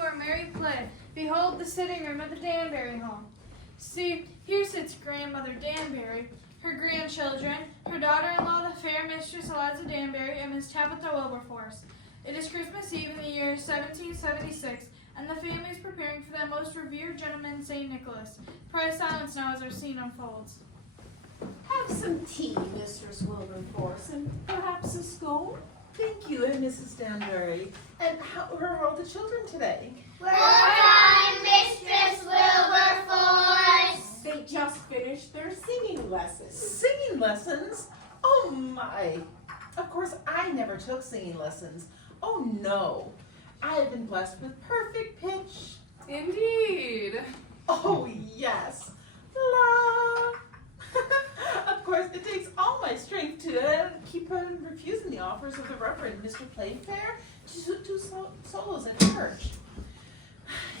to our merry play. Behold the sitting room at the Danbury home. See, here sits grandmother Danbury, her grandchildren, her daughter-in-law, the fair Mistress Eliza Danbury, and Miss Tabitha Wilberforce. It is Christmas Eve in the year 1776, and the family is preparing for that most revered gentleman, St. Nicholas. Pray silence now as our scene unfolds. Have some tea, Mistress Wilberforce, and perhaps a scone? Thank you, Mrs. Danbury. And how are all the children today? We're fine, Mistress Wilberforce. They just finished their singing lessons. Singing lessons? Oh my! Of course, I never took singing lessons. Oh no! I have been blessed with perfect pitch. Indeed. Oh yes! La! Of course, it takes all my strength to keep refusing the offers of the Reverend Mr. Playfair to do solos at church.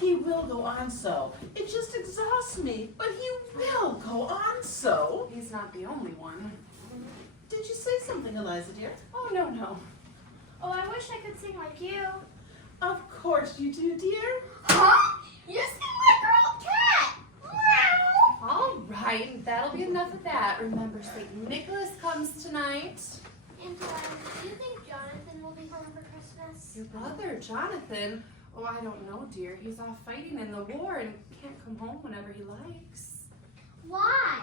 He will go on so. It just exhausts me, but he will go on so. He's not the only one. Did you say something, Eliza, dear? Oh, no. Oh, I wish I could sing like you. Of course you do, dear. Huh? You sing like Girl Cat. Meow. All right, that'll be enough of that. Remember, St. Nicholas comes tonight. And do you think Jonathan will be home for Christmas? Your brother, Jonathan. Oh, I don't know, dear. He's off fighting in the war and can't come home whenever he likes. Why?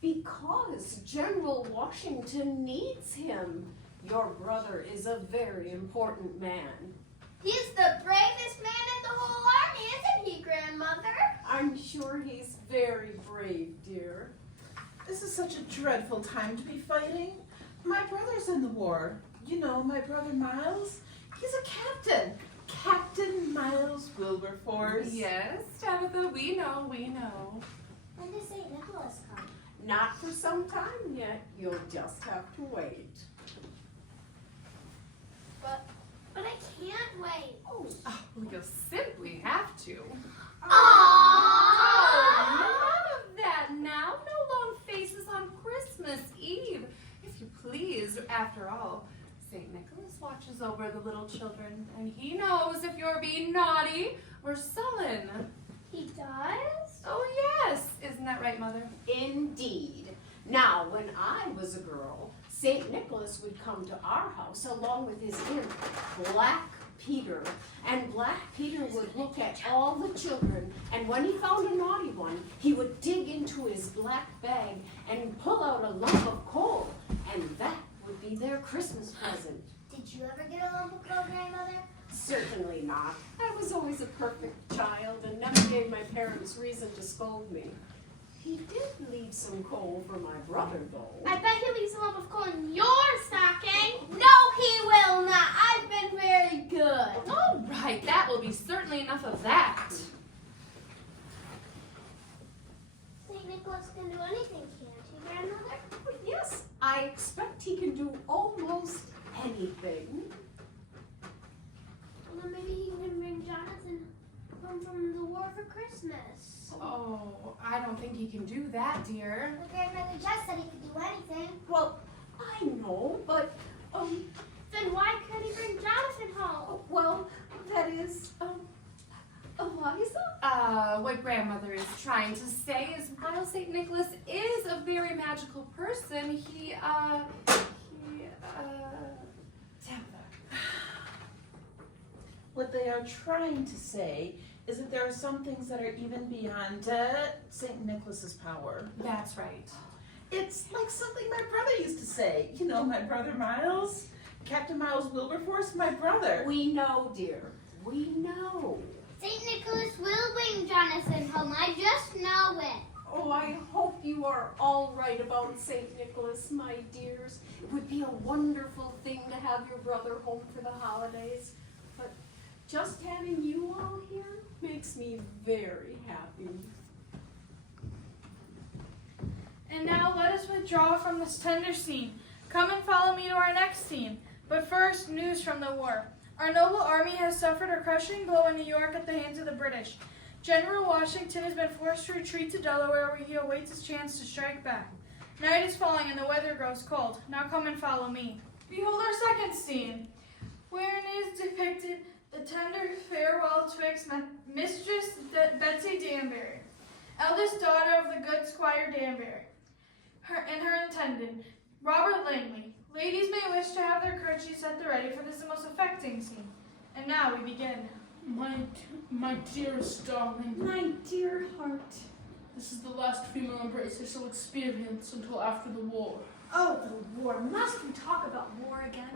Because General Washington needs him. Your brother is a very important man. He's the bravest man in the whole army, isn't he, Grandmother? I'm sure he's very brave, dear. This is such a dreadful time to be fighting. My brother's in the war. You know, my brother Miles. He's a captain. Captain Miles Wilberforce. Yes, Tabitha, we know. When does St. Nicholas come? Not for some time yet. You'll just have to wait. But I can't wait. Oh, well, you'll simply have to. Aww. Oh, none of that now. No long faces on Christmas Eve. If you please, after all, St. Nicholas watches over the little children, and he knows if you're being naughty or sullen. He does? Oh, yes. Isn't that right, Mother? Indeed. Now, when I was a girl, St. Nicholas would come to our house along with his imp, Black Peter. And Black Peter would look at all the children, and when he found a naughty one, he would dig into his black bag and pull out a lump of coal, and that would be their Christmas present. Did you ever get a lump of coal, Grandmother? Certainly not. I was always a perfect child and never gave my parents reason to scold me. He did leave some coal for my brother, though. I bet he leaves a lump of coal in your stocking. No, he will not. I've been very good. All right, that will be certainly enough of that. St. Nicholas can do anything, can't he, Grandmother? Yes, I expect he can do almost anything. Well, then maybe he can bring Jonathan home from the war for Christmas. Oh, I don't think he can do that, dear. Well, Grandmother just said he could do anything. Well, I know, but, Then why can't he bring Jonathan home? well, that is, Eliza? What Grandmother is trying to say is while St. Nicholas is a very magical person, Tabitha. What they are trying to say is that there are some things that are even beyond St. Nicholas's power. That's right. It's like something my brother used to say. You know, my brother Miles, Captain Miles Wilberforce, my brother. We know, dear. We know. St. Nicholas will bring Jonathan home. I just know it. Oh, I hope you are all right about St. Nicholas, my dears. It would be a wonderful thing to have your brother home for the holidays. But just having you all here makes me very happy. And now let us withdraw from this tender scene. Come and follow me to our next scene. But first, news from the war. Our noble army has suffered a crushing blow in New York at the hands of the British. General Washington has been forced to retreat to Delaware, where he awaits his chance to strike back. Night is falling and the weather grows cold. Now come and follow me. Behold our second scene, wherein is depicted the tender farewell twixt Mistress Betsy Danbury, eldest daughter of the good Squire Danbury, and her intendant, Robert Langley. Ladies may wish to have their kerchiefs at the ready, for this is the most affecting scene. And now we begin. My dearest darling, My dear heart. this is the last female embrace I shall experience until after the war. Oh, the war. Must we talk about war again?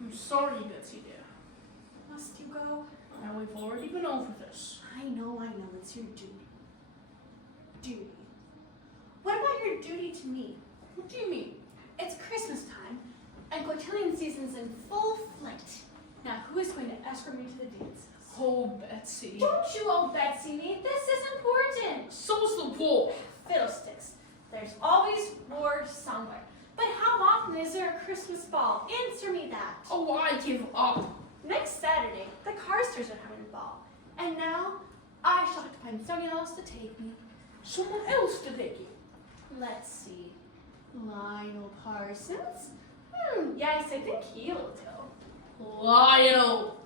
I'm sorry, Betsy dear. Must you go? Now we've already been over this. I know, it's your duty. Duty. What about your duty to me? What do you mean? It's Christmas time, and cotillion season's in full flight. Now, who is going to escort me to the dances? Oh, Betsy. Don't you old Betsy me. This is important. So's the war. Fiddlesticks. There's always war somewhere. But how often is there a Christmas ball? Answer me that. Oh, I give up. Next Saturday, the Carsters are having a ball. And now, I shall have to find someone else to take me. Someone else to take you. Let's see. Lionel Parsons? Yes, I think he'll do. Lionel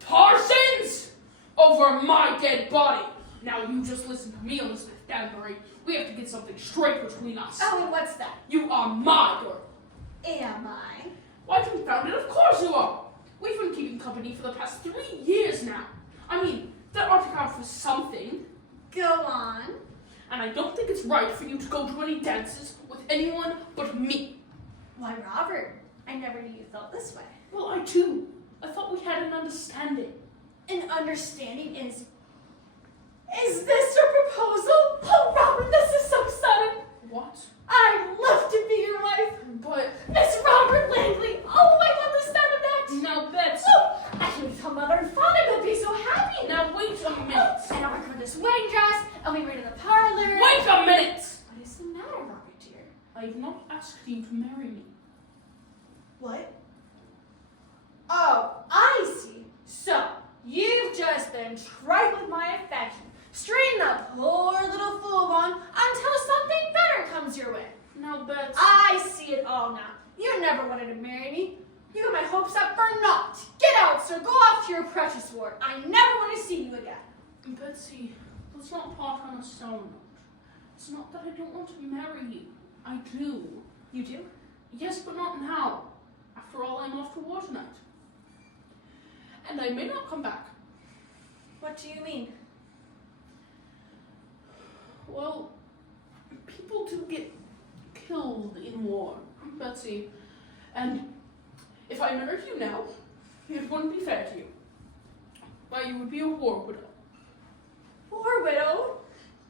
Parsons! Over my dead body. Now you just listen to me, Elizabeth Danbury. We have to get something straight between us. Oh, and what's that? You are my girl. Am I? Why, confounded, of course you are. We've been keeping company for the past 3 years now. I mean, that ought to count for something. Go on. And I don't think it's right for you to go to any dances with anyone but me. Why, Robert, I never knew you felt this way. Well, I too. I thought we had an understanding. An understanding is this your proposal? Oh, Robert, this is so sudden. What? I'd love to be your wife. But Miss Robert Langley. Oh, I love the sound of that. now, Betsy. Oh, I can tell Mother and Father they'll be so happy. Now wait a minute. And I'll wear this wedding dress, and we read in the parlor. Wait a minute. What is the matter, Robert dear? I've not asked you to marry me. What? Oh, I see. So, you've just been trifling with my affection, stringing the poor little fool on until something better comes your way. Now, Betsy. I see it all now. You never wanted to marry me. You got my hopes up for naught. Get out, sir. Go off to your precious ward. I never want to see you again. Betsy, let's not part on a sour note. It's not that I don't want to marry you. I do. You do? Yes, but not now. After all, I'm off to war tonight. And I may not come back. What do you mean? Well, people do get killed in war, Betsy. And if I married you now, it wouldn't be fair to you. Why, you would be a war widow. War widow?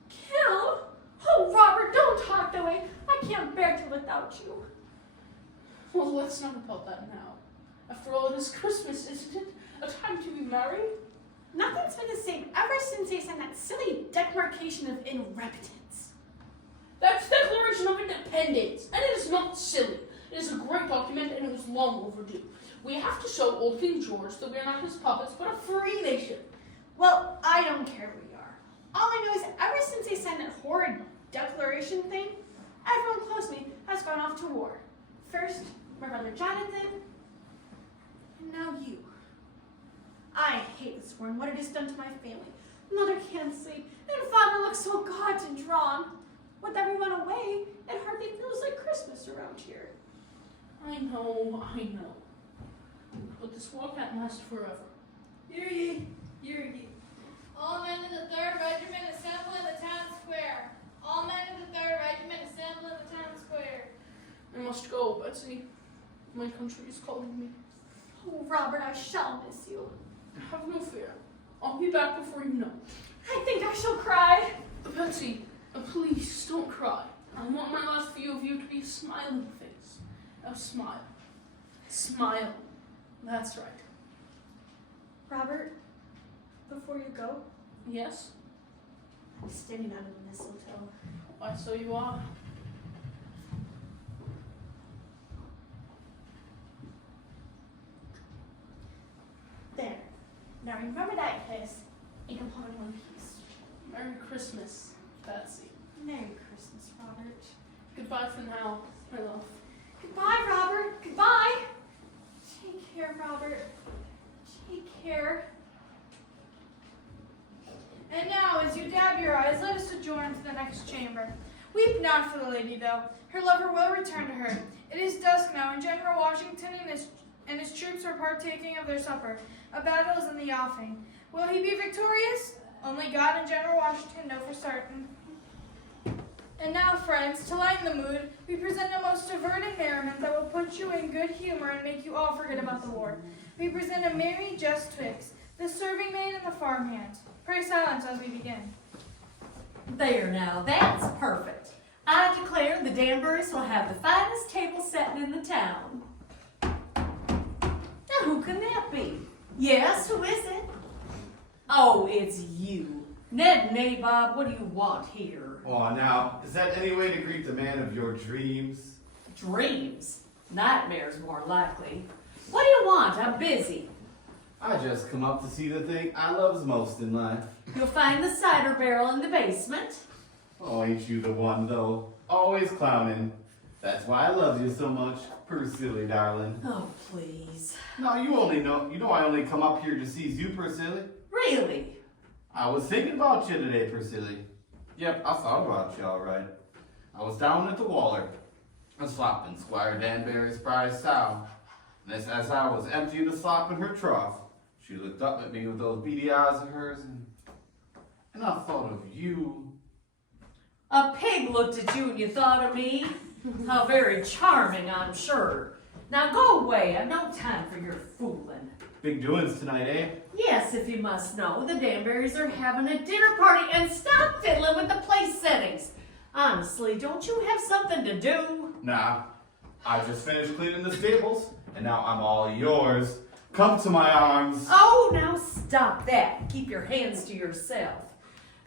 Kill? Oh, Robert, don't talk that way. I can't bear to without you. Well, let's not about that now. After all, it is Christmas, isn't it? A time to be married? Nothing's been the same ever since they signed that silly Declaration of Inrepentance. That's Declaration of Independence, and it is not silly. It is a great document, and it was long overdue. We have to show old King George that we are not his puppets, but a free nation. Well, I don't care who we are. All I know is ever since they signed that horrid declaration thing, everyone close to me has gone off to war. First, my brother Jonathan, and now you. I hate this war and what it has done to my family. Mother can't sleep, and Father looks so gaunt and drawn. With everyone away, it hardly feels like Christmas around here. I know. But this war can't last forever. Hear ye, hear ye. All men of the 3rd Regiment assemble in the town square. All men of the 3rd Regiment assemble in the town square. I must go, Betsy. My country is calling me. Oh, Robert, I shall miss you. Have no fear. I'll be back before you know. I think I shall cry. Betsy, please don't cry. I want my last view of you to be a smiling face. Now smile. Smile. That's right. Robert, before you go, Yes? I'm standing under the mistletoe. Why, so you are. There. Now remember that kiss and come home in one piece. Merry Christmas, Betsy. Merry Christmas, Robert. Goodbye for now, my love. Goodbye, Robert. Goodbye. Take care, Robert. Take care. rise, let us adjourn to the next chamber. Weep not for the lady, though. Her lover will return to her. It is dusk now, and General Washington and his troops are partaking of their supper. A battle is in the offing. Will he be victorious? Only God and General Washington know for certain. And now, friends, to lighten the mood, we present a most diverting merriment that will put you in good humor and make you all forget about the war. We present a merry jest twixt the serving maid and the farmhand. Pray silence as we begin. There now, that's perfect. I declare the Danburys will have the finest table setting in the town. Now, who can that be? Yes, who is it? Oh, it's you. Ned Nabob, what do you want here? Oh, now, is that any way to greet the man of your dreams? Dreams? Nightmares, more likely. What do you want? I'm busy. I just come up to see the thing I loves most in life. You'll find the cider barrel in the basement. Oh, ain't you the one, though? Always clowning. That's why I love you so much. Priscilla, darling. Oh, please. Now, you know I only come up here to seize you, Priscilla. Really? I was thinking about you today, Priscilla. Yep, I thought about you, all right. I was down at the Waller, slopping Squire Danbury's prize sow. And as I was emptying the slop in her trough, she looked up at me with those beady eyes of hers, and I thought of you. A pig looked at you and you thought of me? How very charming, I'm sure. Now go away. I've no time for your fooling. Big doings tonight, eh? Yes, if you must know, the Danburys are having a dinner party, and stop fiddling with the place settings. Honestly, don't you have something to do? Nah, I just finished cleaning the stables, and now I'm all yours. Come to my arms. Oh, now stop that. Keep your hands to yourself.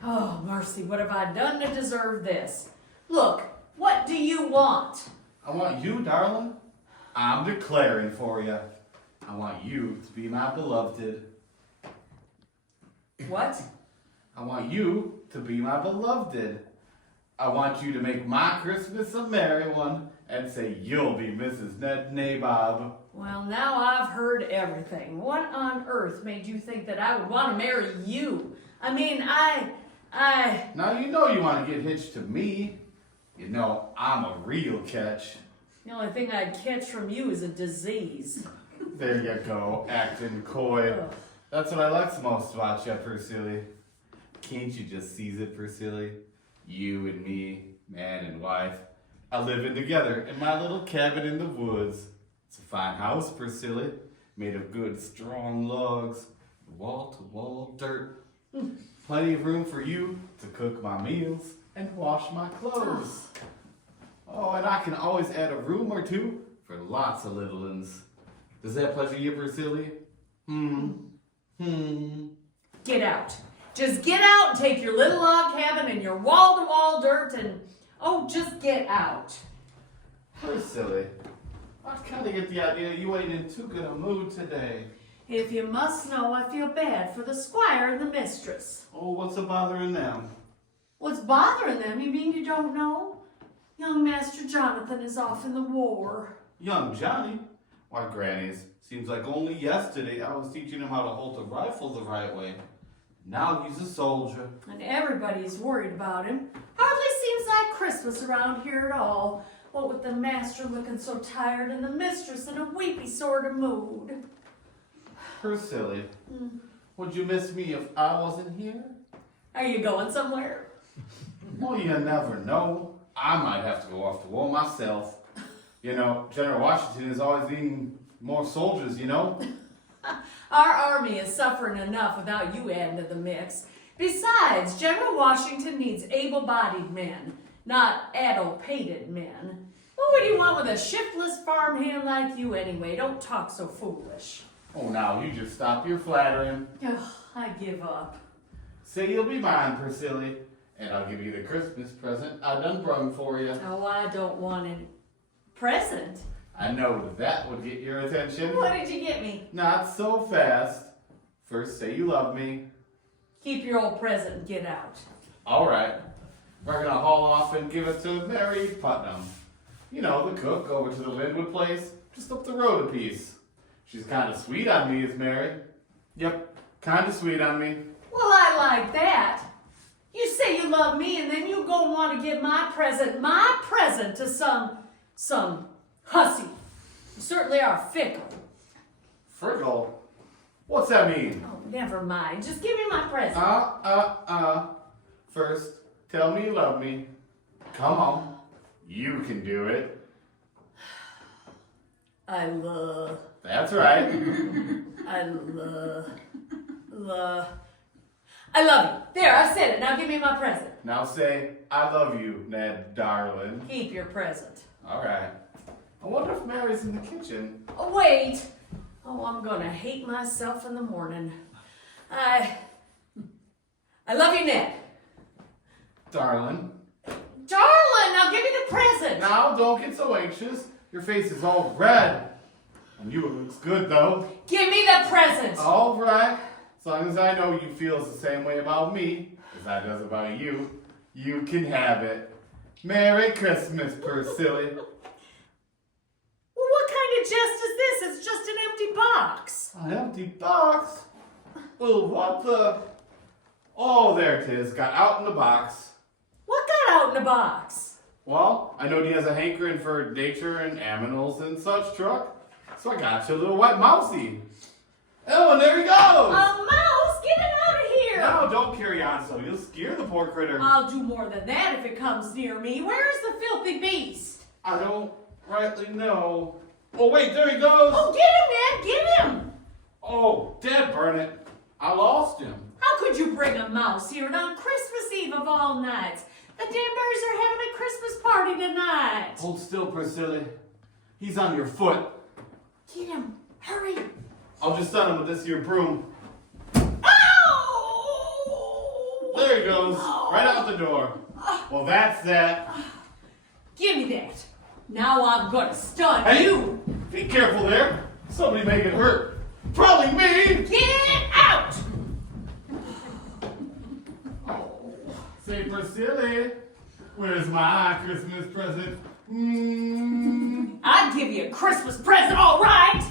Oh, mercy, what have I done to deserve this? Look, what do you want? I want you, darling. I'm declaring for you. I want you to be my beloved. What? I want you to be my beloved. I want you to make my Christmas a merry one and say you'll be Mrs. Ned Nabob. Well, now I've heard everything. What on earth made you think that I would want to marry you? I mean, Now you know you want to get hitched to me. You know I'm a real catch. The only thing I'd catch from you is a disease. There you go, acting coy. Ugh. That's what I like most about you, Priscilla. Can't you just seize it, Priscilla? You and me, man and wife, are living together in my little cabin in the woods. It's a fine house, Priscilla, made of good, strong logs, wall-to-wall dirt. Plenty of room for you to cook my meals and wash my clothes. Oh, and I can always add a room or two for lots of little uns. Does that pleasure you, Priscilla? Get out. Just get out and take your little log cabin and your wall-to-wall dirt and, oh, just get out. Priscilla, I kind of get the idea you ain't in too good a mood today. If you must know, I feel bad for the squire and the mistress. Oh, what's a bothering them? What's bothering them? You mean you don't know? Young Master Jonathan is off in the war. Young Johnny? Why, grannies, seems like only yesterday I was teaching him how to hold a rifle the right way. Now he's a soldier. And everybody's worried about him. Hardly seems like Christmas around here at all. What with the master looking so tired and the mistress in a weepy sort of mood. Priscilla, would you miss me if I wasn't here? Are you going somewhere? Well, you never know. I might have to go off to war myself. You know, General Washington is always needing more soldiers, you know? Our army is suffering enough without you adding to the mix. Besides, General Washington needs able-bodied men, not addle-pated men. What would he want with a shiftless farmhand like you anyway? Don't talk so foolish. Oh, now you just stop your flattering. Ugh, I give up. Say you'll be mine, Priscilla, and I'll give you the Christmas present I done brung for you. Oh, I don't want any present. I know that would get your attention. What did you get me? Not so fast. First say you love me. Keep your old present and get out. All right. We're gonna haul off and give it to Mary Putnam. You know, the cook over to the Linwood place, just up the road a piece. She's kind of sweet on me, is Mary. Yep, kind of sweet on me. Well, I like that. You say you love me, and then you go want to give my present to some hussy. You certainly are fickle. Frickle? What's that mean? Oh, never mind. Just give me my present. First, tell me you love me. Come on. You can do it. I love. That's right. I love you. There, I said it. Now give me my present. Now say, I love you, Ned darling. Keep your present. All right. I wonder if Mary's in the kitchen. Oh, wait. Oh, I'm gonna hate myself in the morning. I love you, Ned. Darling. Darling, now give me the present. Now, don't get so anxious. Your face is all red. And you looks good, though. Give me the present. All right. As long as I know you feels the same way about me as I does about you, you can have it. Merry Christmas, Priscilla. Well, what kind of jest is this? It's just an empty box. An empty box? Well, what the? Oh, there it is. Got out in the box. What got out in the box? Well, I know he has a hankering for nature and aminals and such truck. So I got you a little white mousey. Oh, and there he goes! A mouse? Get it out of here! No, don't carry on so. You'll scare the poor critter. I'll do more than that if it comes near me. Where's the filthy beast? I don't rightly know. Oh, wait, there he goes! Oh, get him, man! Get him! Oh, dead burn it. I lost him. How could you bring a mouse here on Christmas Eve of all nights? The Danburys are having a Christmas party tonight. Hold still, Priscilla. He's on your foot. Get him. Hurry. I'll just stun him with this here broom. Ow! There he goes. Right out the door. Well, that's that. Give me that. Now I'm gonna stun Hey, you. be careful there. Somebody may get hurt. Probably me. Get out! Say, Priscilla, where's my Christmas present? I'd give you a Christmas present, all right.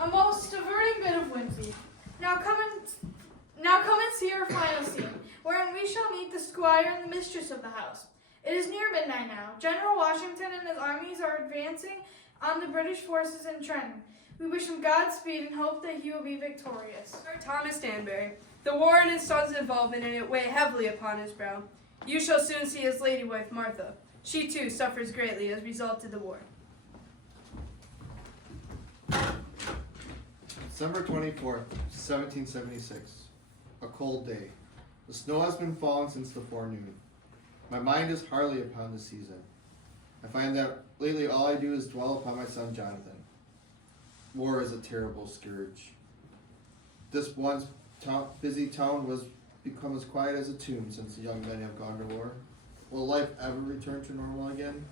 A most diverting bit of whimsy. Now come and see our final scene, wherein we shall meet the squire and the mistress of the house. It is near midnight now. General Washington and his armies are advancing on the British forces in Trenton. We wish him Godspeed and hope that he will be victorious. Sir Thomas Danbury, the war and his son's involvement in it weigh heavily upon his brow. You shall soon see his lady wife, Martha. She, too, suffers greatly as a result of the war. December 24th, 1776. A cold day. The snow has been falling since the forenoon. My mind is hardly upon the season. I find that lately all I do is dwell upon my son Jonathan. War is a terrible scourge. This once busy town was become as quiet as a tomb since the young men have gone to war. Will life ever return to normal again?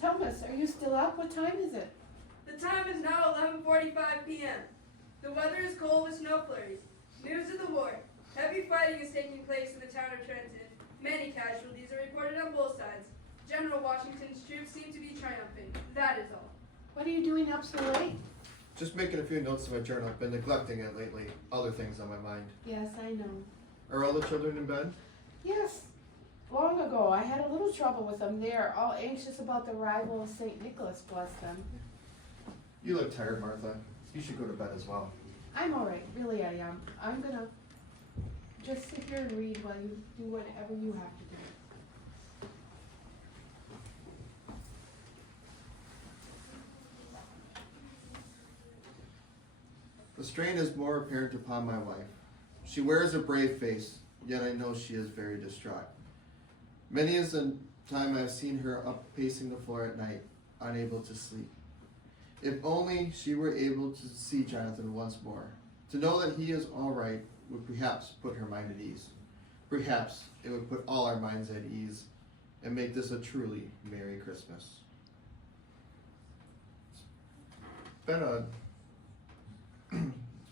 Thomas, are you still up? What time is it? The time is now 11:45 p.m. The weather is cold with snow flurries. News of the war. Heavy fighting is taking place in the town of Trenton. Many casualties are reported on both sides. General Washington's troops seem to be triumphing. That is all. What are you doing up so late? Just making a few notes in my journal. I've been neglecting it lately. Other things on my mind. Yes, I know. Are all the children in bed? Yes. Long ago, I had a little trouble with them. They're all anxious about the arrival of St. Nicholas, bless them. You look tired, Martha. You should go to bed as well. I'm all right, really I am. I'm gonna just sit here and read while you do whatever you have to do. The strain is more apparent upon my wife. She wears a brave face, yet I know she is very distraught. Many is the time I've seen her up pacing the floor at night, unable to sleep. If only she were able to see Jonathan once more. To know that he is all right would perhaps put her mind at ease. Perhaps it would put all our minds at ease and make this a truly Merry Christmas. It's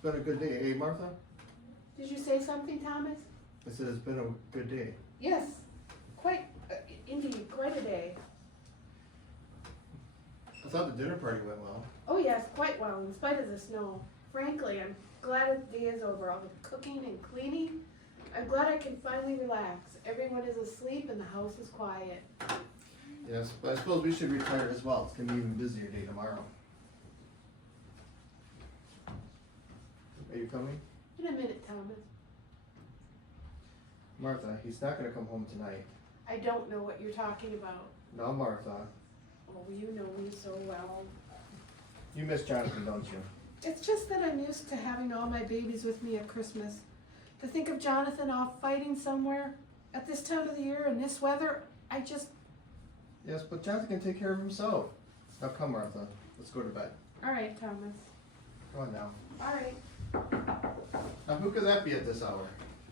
been a good day, eh, Martha? Did you say something, Thomas? I said it's been a good day. Yes, quite, indeed, quite a day. I thought the dinner party went well. Oh yes, quite well, in spite of the snow. Frankly, I'm glad the day is over. All the cooking and cleaning, I'm glad I can finally relax. Everyone is asleep and the house is quiet. Yes, but I suppose we should retire as well. It's gonna be an even busier day tomorrow. Are you coming? In a minute, Thomas. Martha, he's not gonna come home tonight. I don't know what you're talking about. No, Martha. Oh, you know me so well. You miss Jonathan, don't you? It's just that I'm used to having all my babies with me at Christmas. To think of Jonathan off fighting somewhere at this time of the year in this weather, I just... Yes, but Jonathan can take care of himself. Now come, Martha. Let's go to bed. All right, Thomas. Come on now. All right. Now who could that be at this hour?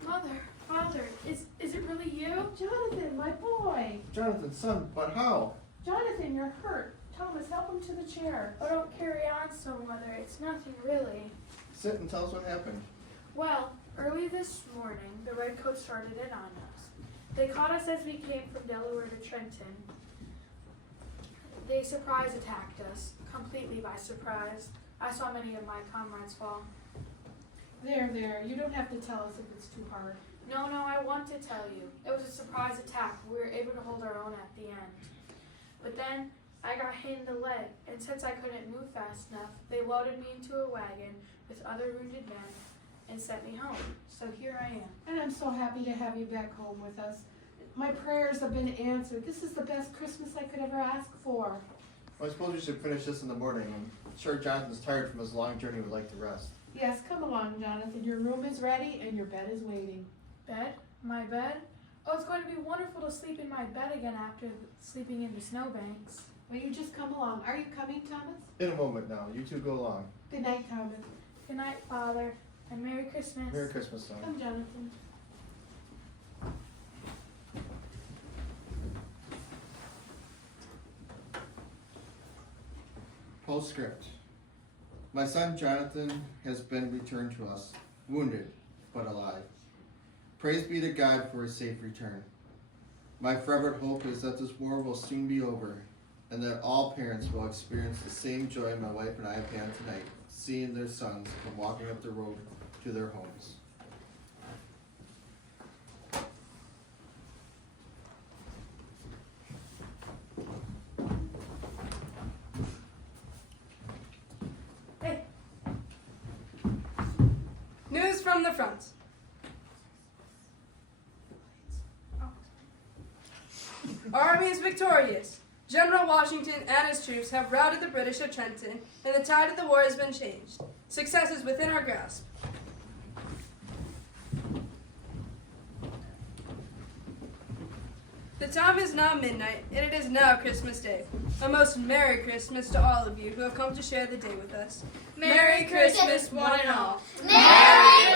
Mother, Father, is it really you? Jonathan, my boy. Jonathan, son, but how? Jonathan, you're hurt. Thomas, help him to the chair. Oh, don't carry on so, Mother. It's nothing really. Sit and tell us what happened. Well, early this morning, the Redcoats started it on us. They caught us as we came from Delaware to Trenton. They surprise attacked us, completely by surprise. I saw many of my comrades fall. There. You don't have to tell us if it's too hard. No, I want to tell you. It was a surprise attack. We were able to hold our own at the end. But then I got hit in the leg, and since I couldn't move fast enough, they loaded me into a wagon with other wounded men and sent me home. So here I am. And I'm so happy to have you back home with us. My prayers have been answered. This is the best Christmas I could ever ask for. Well, I suppose we should finish this in the morning. I'm sure Jonathan's tired from his long journey and would like to rest. Yes, come along, Jonathan. Your room is ready and your bed is waiting. Bed? My bed? Oh, it's going to be wonderful to sleep in my bed again after sleeping in the snowbanks. Will you just come along? Are you coming, Thomas? In a moment now. You two go along. Good night, Thomas. Good night, Father, and Merry Christmas. Merry Christmas, son. Come, Jonathan. Postscript. My son Jonathan has been returned to us, wounded, but alive. Praise be to God for his safe return. My fervent hope is that this war will soon be over, and that all parents will experience the same joy my wife and I have had tonight, seeing their sons come walking up the road to their homes. News from the front. Our army is victorious. General Washington and his troops have routed the British at Trenton, and the tide of the war has been changed. Success is within our grasp. The time is now midnight, and it is now Christmas Day. A most Merry Christmas to all of you who have come to share the day with us. Merry Christmas, one and all. Merry